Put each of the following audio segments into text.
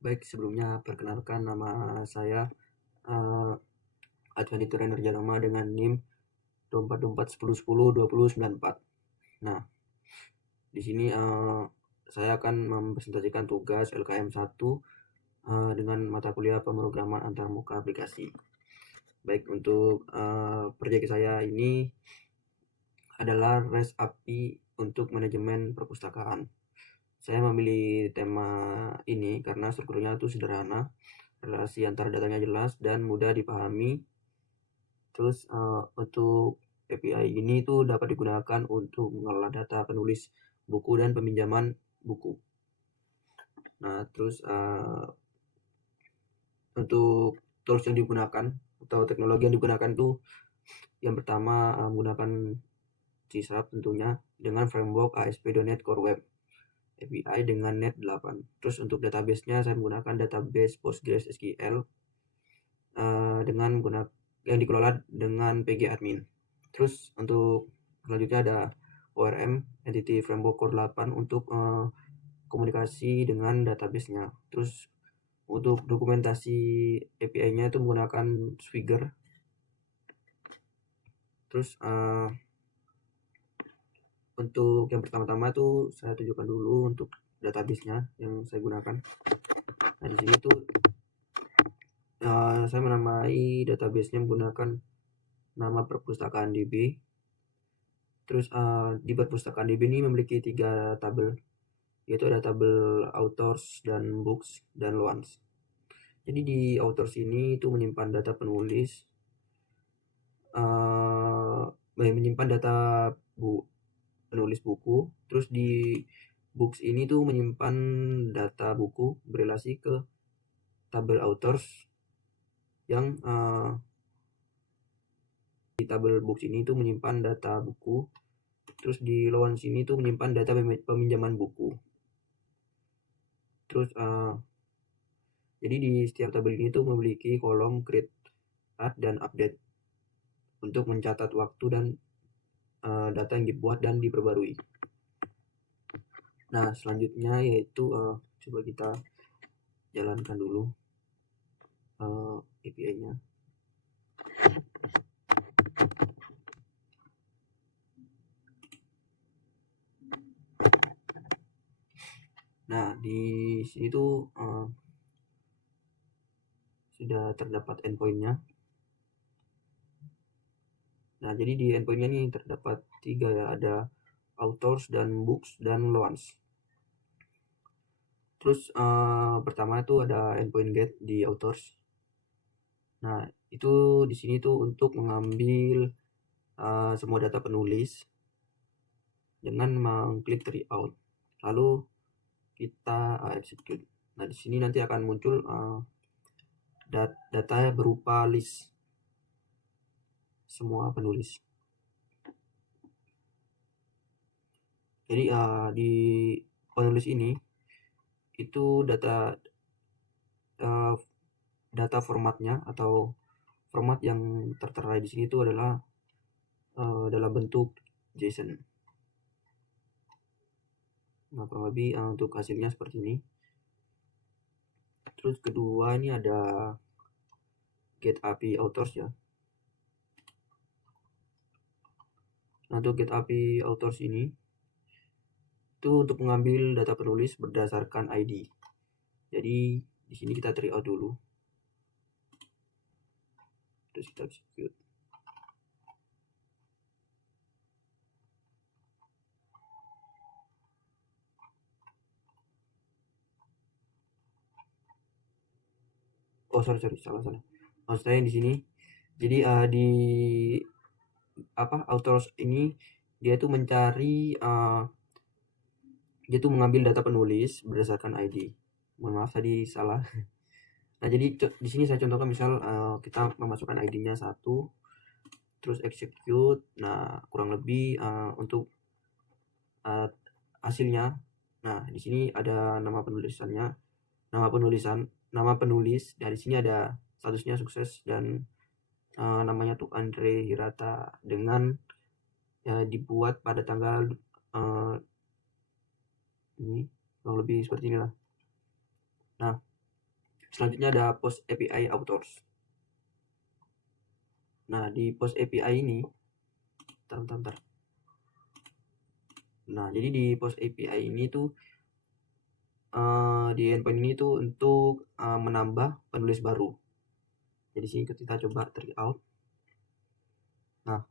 Baik, sebelumnya perkenalkan nama saya Advani Turen Nurjanama dengan NIM 242410102094. Nah, di sini saya akan mempresentasikan tugas LKM 1 dengan mata kuliah pemrograman antarmuka aplikasi. Baik, untuk proyek saya ini adalah REST API untuk manajemen perpustakaan. Saya memilih tema ini karena strukturnya itu sederhana, relasi antar datanya jelas dan mudah dipahami. Terus untuk API ini tuh dapat digunakan untuk mengelola data penulis buku dan peminjaman buku. Nah, terus untuk tools yang digunakan atau teknologi yang digunakan tuh yang pertama menggunakan C# tentunya dengan framework ASP.NET Core Web API dengan Net 8. Terus untuk database-nya saya menggunakan database PostgreSQL dengan menggunakan yang dikelola dengan pgadmin. Terus untuk selanjutnya ada ORM Entity Framework Core 8 untuk komunikasi dengan database-nya. Terus untuk dokumentasi API-nya itu menggunakan Swagger. Terus untuk yang pertama-tama tuh saya tunjukkan dulu untuk database-nya yang saya gunakan. Nah, di sini tuh saya menamai database-nya menggunakan nama perpustakaan DB. Terus di perpustakaan DB ini memiliki 3 tabel, yaitu ada tabel authors dan books dan loans. Jadi di authors ini itu menyimpan data penulis, menyimpan data penulis buku. Terus di books ini tuh menyimpan data buku berelasi ke tabel authors yang di tabel books ini tuh menyimpan data buku. Terus di loans ini tuh menyimpan data peminjaman buku. Terus jadi di setiap tabel ini tuh memiliki kolom create, add, dan update untuk mencatat waktu dan data yang dibuat dan diperbarui. Nah, selanjutnya yaitu coba kita jalankan dulu API-nya. Nah, di sini tuh sudah terdapat endpoint-nya. Nah, jadi di endpoint-nya ini terdapat 3 ya, ada authors dan books dan loans. Terus pertama itu ada endpoint get di authors. Nah, itu di sini tuh untuk mengambil semua data penulis dengan mengklik try out. Lalu kita execute. Nah, di sini nanti akan muncul data berupa list semua penulis. Jadi di penulis ini itu data formatnya atau format yang tertera di sini itu adalah dalam bentuk JSON. Nah, kurang lebih untuk hasilnya seperti ini. Terus kedua ini ada get API authors ya. Nah, untuk get API authors ini itu untuk mengambil data penulis berdasarkan ID. Jadi di sini kita try out dulu. Terus kita execute. Oh, sorry, salah. Maksud saya di sini. Jadi di authors ini dia tuh mencari dia tuh mengambil data penulis berdasarkan ID. Mohon maaf tadi salah. Nah, jadi di sini saya contohkan misal kita memasukkan ID-nya 1, terus execute. Nah, kurang lebih untuk hasilnya. Nah, di sini ada nama penulisannya, nama penulis. Dari sini ada statusnya sukses dan namanya tuh Andre Hirata dengan dibuat pada tanggal ini kurang lebih seperti inilah. Nah, Selanjutnya ada Post API Authors. Nah, di Post API ini, bentar. Nah, jadi di Post API ini tuh di endpoint ini tuh untuk menambah penulis baru. Jadi sini kita coba try out. Nah,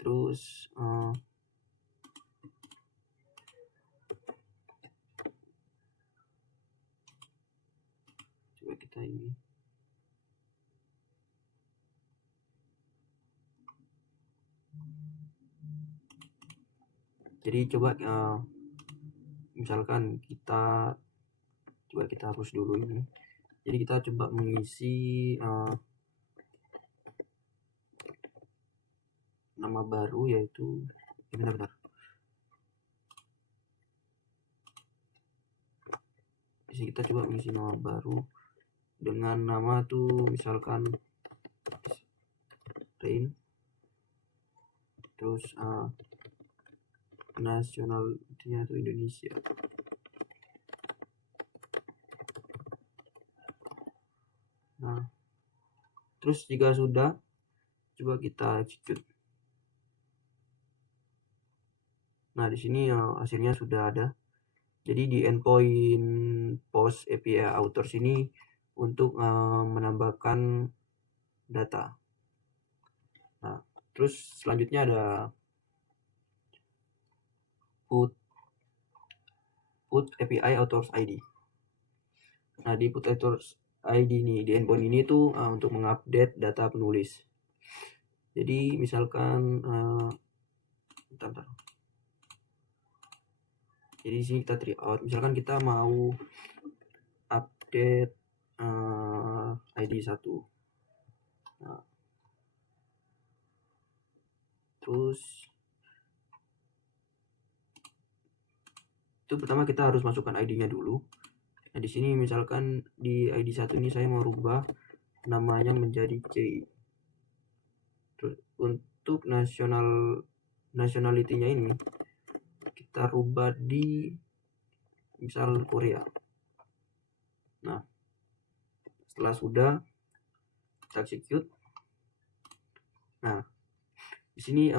terus coba kita ini. Jadi coba misalkan kita hapus dulu ini. Jadi kita coba mengisi nama baru, yaitu bentar. Di sini kita coba mengisi nama baru dengan nama tuh misalkan Rain, terus nasionalitinya tuh Indonesia. Nah, terus jika sudah, coba kita execute. Nah, di sini hasilnya sudah ada. Jadi di endpoint Post API Authors ini untuk menambahkan data. Nah, terus selanjutnya ada Put API Authors ID. Nah, di Put Authors ID ini, di endpoint ini tuh untuk mengupdate data penulis. Jadi misalkan bentar. Jadi di sini kita try out. Misalkan kita mau update ID 1. Nah, terus itu pertama kita harus masukkan ID-nya dulu. Nah, di sini misalkan di ID 1 ini saya mau rubah namanya menjadi C. Terus untuk nationality-nya ini kita rubah di misal Korea. Nah, setelah sudah kita execute. Nah, di sini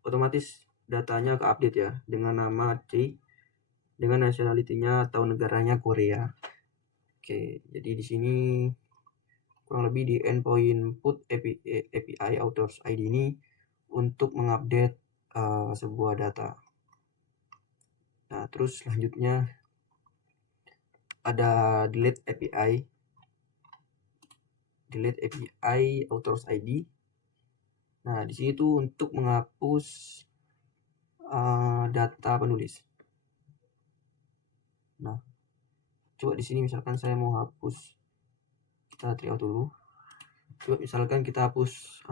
otomatis datanya ke-update ya dengan nama C, dengan nationality-nya atau negaranya Korea. Oke, jadi di sini kurang lebih di endpoint Put API Authors ID ini untuk mengupdate sebuah data. Nah, terus selanjutnya ada Delete API Authors ID. Nah, di sini tuh untuk menghapus data penulis. Nah, coba di sini misalkan saya mau hapus, kita try out dulu. Coba misalkan kita hapus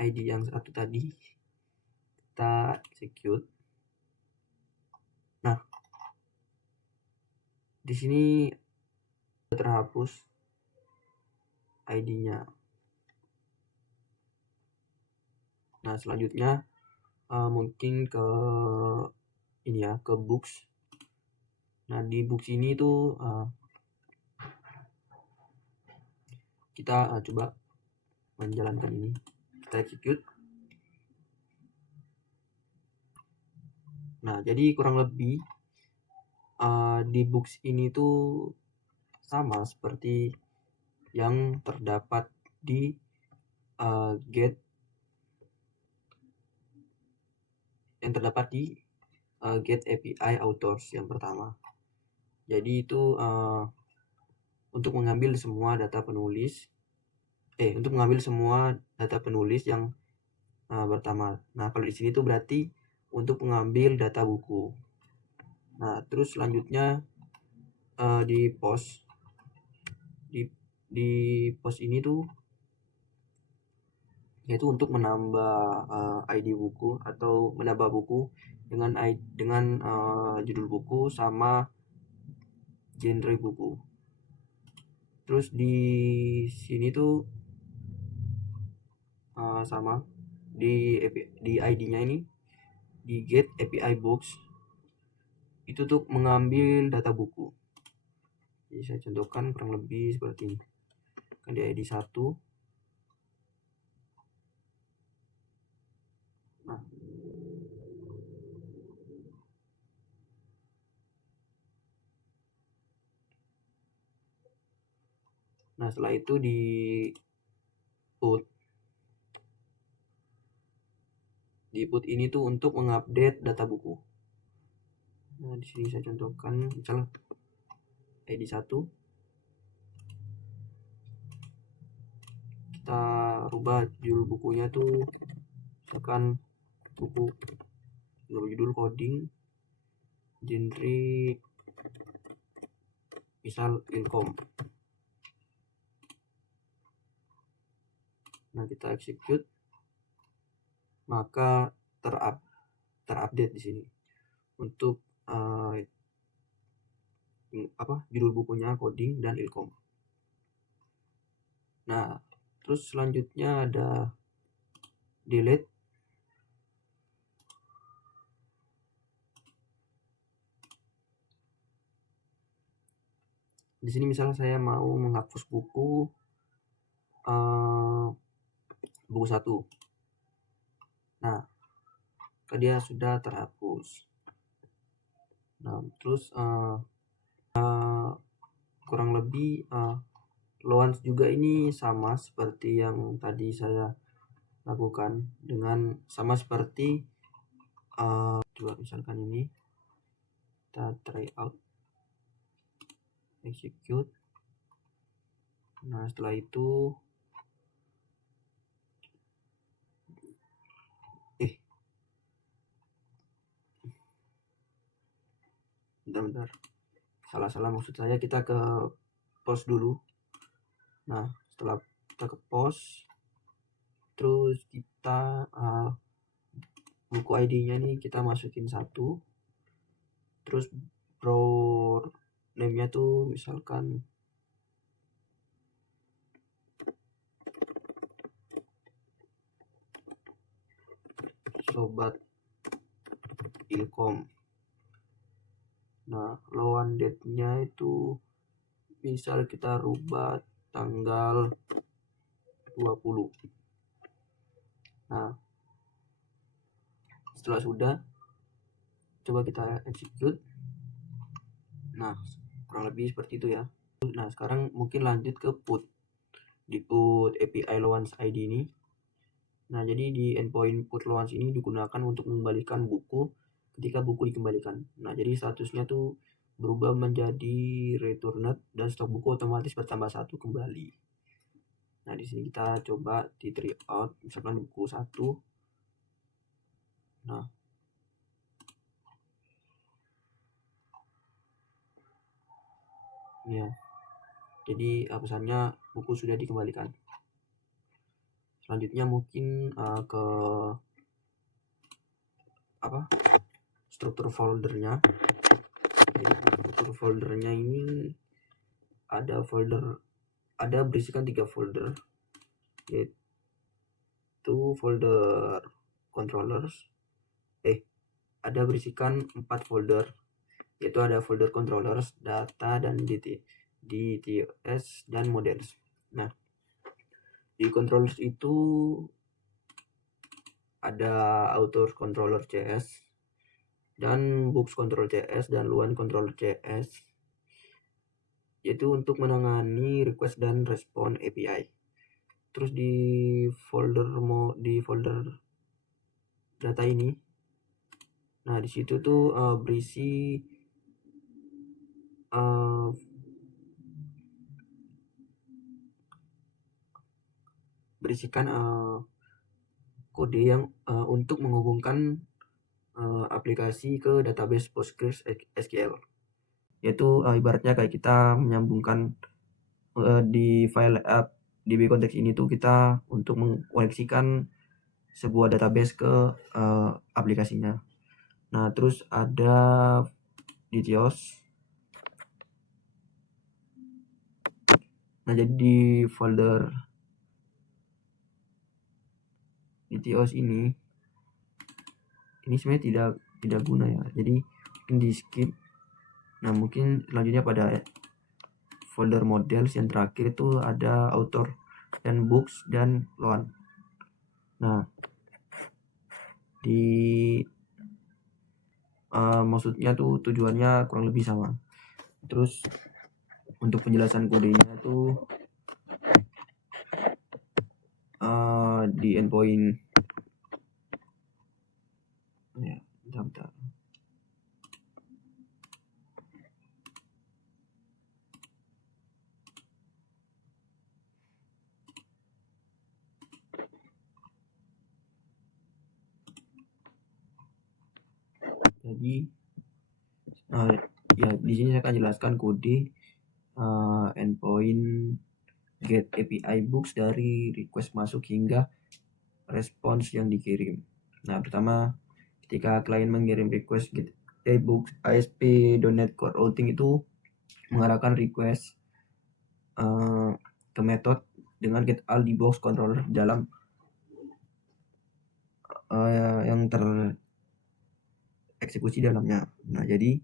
ID yang satu tadi, kita execute. Nah, di sini terhapus ID-nya. Nah, selanjutnya mungkin ke ini ya, ke books. Nah, di books ini tuh kita coba menjalankan ini. Kita execute. Nah, jadi kurang lebih di books ini tuh sama seperti yang terdapat di get API Authors yang pertama. Jadi itu untuk mengambil semua data penulis yang pertama. Nah, kalau di sini tuh berarti untuk mengambil data buku. Nah, terus selanjutnya di post ini tuh yaitu untuk menambah ID buku atau menambah buku dengan judul buku sama genre buku. Terus di sini tuh sama di ID-nya ini di get API box itu untuk mengambil data buku. Jadi saya contohkan kurang lebih seperti ini. Kan di ID 1. Nah, setelah itu di put. Di put ini tuh untuk mengupdate data buku. Nah, di sini saya contohkan misalnya ID 1. Kita rubah judul bukunya tuh misalkan buku judul coding, genre misal ilkom. Nah, kita execute, maka terupdate di sini untuk judul bukunya coding dan ilkom. Nah, terus selanjutnya ada delete. Di sini misalnya saya mau menghapus buku 1. Nah, dia sudah terhapus. Nah, terus kurang lebih launch juga ini sama seperti yang tadi saya lakukan, dengan sama seperti coba misalkan ini kita try out, execute. Nah, setelah itu bentar, salah maksud saya, kita ke post dulu. Nah, setelah kita ke post, terus kita buku ID-nya nih kita masukin 1, terus drawer name-nya tuh misalkan sobat ilkom. Nah, lawan date-nya itu misal kita rubah tanggal 20. Nah, setelah sudah, coba kita execute. Nah, kurang lebih seperti itu ya. Nah, sekarang mungkin lanjut ke put. Di put API launch ID ini. Nah, jadi di endpoint put launch ini digunakan untuk mengembalikan buku ketika buku dikembalikan. Nah, jadi statusnya tuh berubah menjadi returned dan stok buku otomatis bertambah 1 kembali. Nah, di sini kita coba di try out misalkan buku 1. Nah, ya. Jadi pesannya buku sudah dikembalikan. Selanjutnya mungkin ke struktur foldernya. Jadi struktur foldernya ini ada berisikan 3 folder, yaitu folder controllers. Ada berisikan 4 folder, yaitu ada folder controllers, data, dan DTOS dan models. Nah, di controllers itu ada author controller CS dan books control CS dan luan controller CS, yaitu untuk menangani request dan respon API. Terus di folder data ini, nah di situ tuh berisi berisikan kode yang untuk menghubungkan aplikasi ke database PostgreSQL, yaitu ibaratnya kayak kita menyambungkan di file DB konteks ini tuh kita untuk mengkoneksikan sebuah database ke aplikasinya. Nah, terus ada DTOS. Nah, jadi di folder DTOS ini sebenarnya tidak guna ya. Jadi mungkin di skip. Nah, mungkin selanjutnya pada folder models yang terakhir itu ada author dan books dan loan. Nah, di maksudnya tuh tujuannya kurang lebih sama. Terus untuk penjelasan kodenya tuh di endpoint ya, bentar. Jadi ya di sini saya akan jelaskan kode endpoint get API books dari request masuk hingga respons yang dikirim. Nah, pertama ketika klien mengirim request get books ASP.NET Core routing itu mengarahkan request ke metode dengan get all di box controller dalam yang tereksekusi dalamnya. Nah, jadi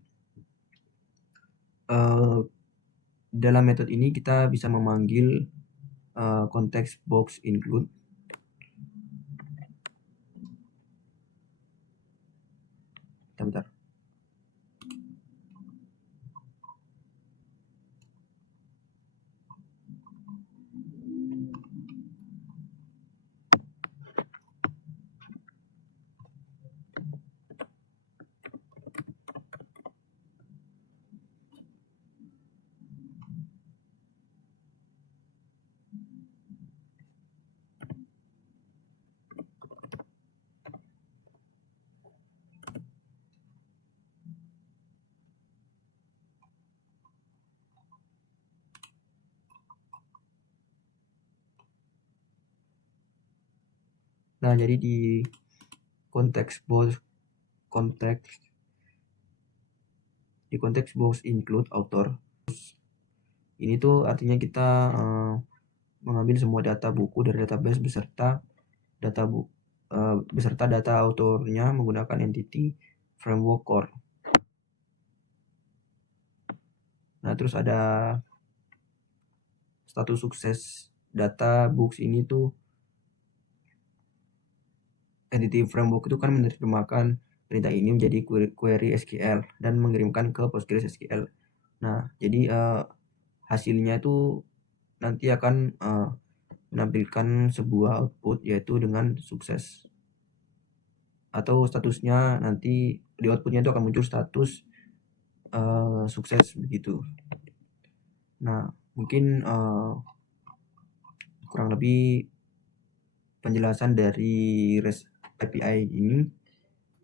dalam metode ini kita bisa memanggil context box include. Bentar. Nah, jadi di context box include author ini tuh artinya kita mengambil semua data buku dari database beserta data autornya menggunakan entity framework core. Nah, terus ada status sukses data books ini tuh entity framework itu kan menerjemahkan perintah ini menjadi query SQL dan mengirimkan ke PostgreSQL. Nah, jadi hasilnya itu nanti akan menampilkan sebuah output yaitu dengan sukses, atau statusnya nanti di outputnya itu akan muncul status sukses begitu. Nah, mungkin kurang lebih penjelasan dari REST API ini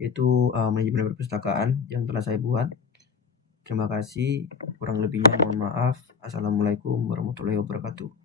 itu manajemen perpustakaan yang telah saya buat. Terima kasih, kurang lebihnya mohon maaf. Assalamualaikum warahmatullahi wabarakatuh.